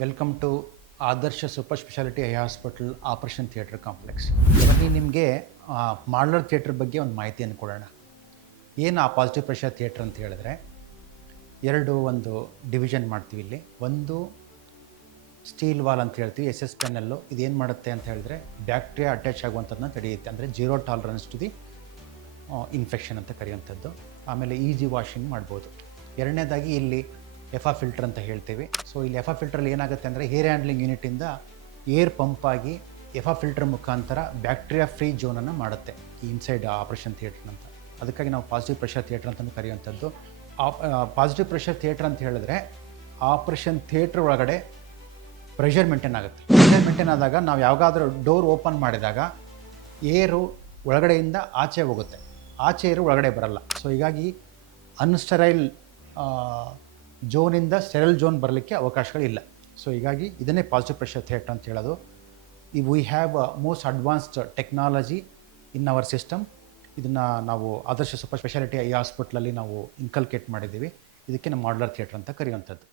Welcome to Adarsh super speciality eye hospital operation theatre complex. ಬನ್ನಿ ನಿಮಗೆ modular theatre ಬಗ್ಗೆ ಒಂದು ಮಾಹಿತಿಯನ್ನು ಕೊಡೋಣ. ಏನು ಆ ಪಾಸಿಟಿವ್ ಪ್ರೆಷರ್ ಥಿಯೇಟರ್ ಅಂತ ಹೇಳಿದ್ರೆ ಒಂದು ಡಿವಿಷನ್ ಮಾಡ್ತೀವಿ. ಇಲ್ಲಿ ಒಂದು ಸ್ಟೀಲ್ ವಾಲ್ ಅಂತ ಹೇಳ್ತೀವಿ, ಎಸ್ ಎಸ್ ಪೆನ್ನಲ್ಲು. ಇದೇನು ಮಾಡುತ್ತೆ ಅಂತ ಹೇಳಿದ್ರೆ ಬ್ಯಾಕ್ಟೀರಿಯಾ ಅಟ್ಯಾಚ್ ಆಗುವಂಥದ್ದನ್ನ ತಡೆಯುತ್ತೆ. ಅಂದರೆ zero tolerance to the infection ಅಂತ ಕರೆಯುವಂಥದ್ದು. ಆಮೇಲೆ ಈಸಿ ವಾಷಿಂಗ್ ಮಾಡ್ಬೋದು. ಎರಡನೇದಾಗಿ ಇಲ್ಲಿ ಎಫಾ ಫಿಲ್ಟರ್ ಅಂತ ಹೇಳ್ತೀವಿ. ಸೊ ಇಲ್ಲಿ ಎಫಾ ಫಿಲ್ಟ್ರಲ್ಲಿ ಏನಾಗುತ್ತೆ ಅಂದರೆ ಏರ್ ಹ್ಯಾಂಡ್ಲಿಂಗ್ ಯೂನಿಟಿಂದ ಏರ್ ಪಂಪ್ ಆಗಿ ಎಫಾ ಫಿಲ್ಟರ್ ಮುಖಾಂತರ ಬ್ಯಾಕ್ಟೀರಿಯಾ ಫ್ರೀ ಝೋನನ್ನು ಮಾಡುತ್ತೆ ಈ ಇನ್ಸೈಡ್ ಆಪರೇಷನ್ ಥಿಯೇಟರ್ ಅಂತ. ಅದಕ್ಕಾಗಿ ನಾವು ಪಾಸಿಟಿವ್ ಪ್ರೆಷರ್ ಥಿಯೇಟರ್ ಅಂತಲೂ ಕರೆಯುವಂಥದ್ದು. ಪಾಸಿಟಿವ್ ಪ್ರೆಷರ್ ಥಿಯೇಟರ್ ಅಂತ ಹೇಳಿದ್ರೆ ಆಪರೇಷನ್ ಥಿಯೇಟ್ರ್ ಒಳಗಡೆ ಪ್ರೆಷರ್ ಮೇಂಟೈನ್ ಆಗುತ್ತೆ. ಪ್ರೆಷರ್ ಮೇಂಟೈನ್ ಆದಾಗ ನಾವು ಯಾವಾಗಾದರೂ ಡೋರ್ ಓಪನ್ ಮಾಡಿದಾಗ ಏರು ಒಳಗಡೆಯಿಂದ ಆಚೆ ಹೋಗುತ್ತೆ, ಆಚೆ ಏರು ಒಳಗಡೆ ಬರಲ್ಲ. ಸೊ ಹೀಗಾಗಿ ಅನ್ಸ್ಟರೈಲ್ ಝೋನಿಂದ ಸ್ಟೆರಲ್ ಝೋನ್ ಬರಲಿಕ್ಕೆ ಅವಕಾಶಗಳಿಲ್ಲ. ಸೊ ಹೀಗಾಗಿ ಇದನ್ನೇ ಪಾಸಿಟಿವ್ ಪ್ರೆಷರ್ ಥಿಯೇಟರ್ ಅಂತ ಹೇಳೋದು. We have most advanced technology in our system. ಇದನ್ನು ನಾವು ಆದರ್ಶ ಸೂಪರ್ ಸ್ಪೆಷಾಲಿಟಿ ಐ ಹಾಸ್ಪಿಟ್ಲಲ್ಲಿ ನಾವು ಇನ್ಕಲ್ಕೇಟ್ ಮಾಡಿದ್ದೀವಿ. ಇದಕ್ಕೆ ನಮ್ಮ ಮಾಡ್ಲರ್ ಥಿಯೇಟರ್ ಅಂತ ಕರೆಯುವಂಥದ್ದು.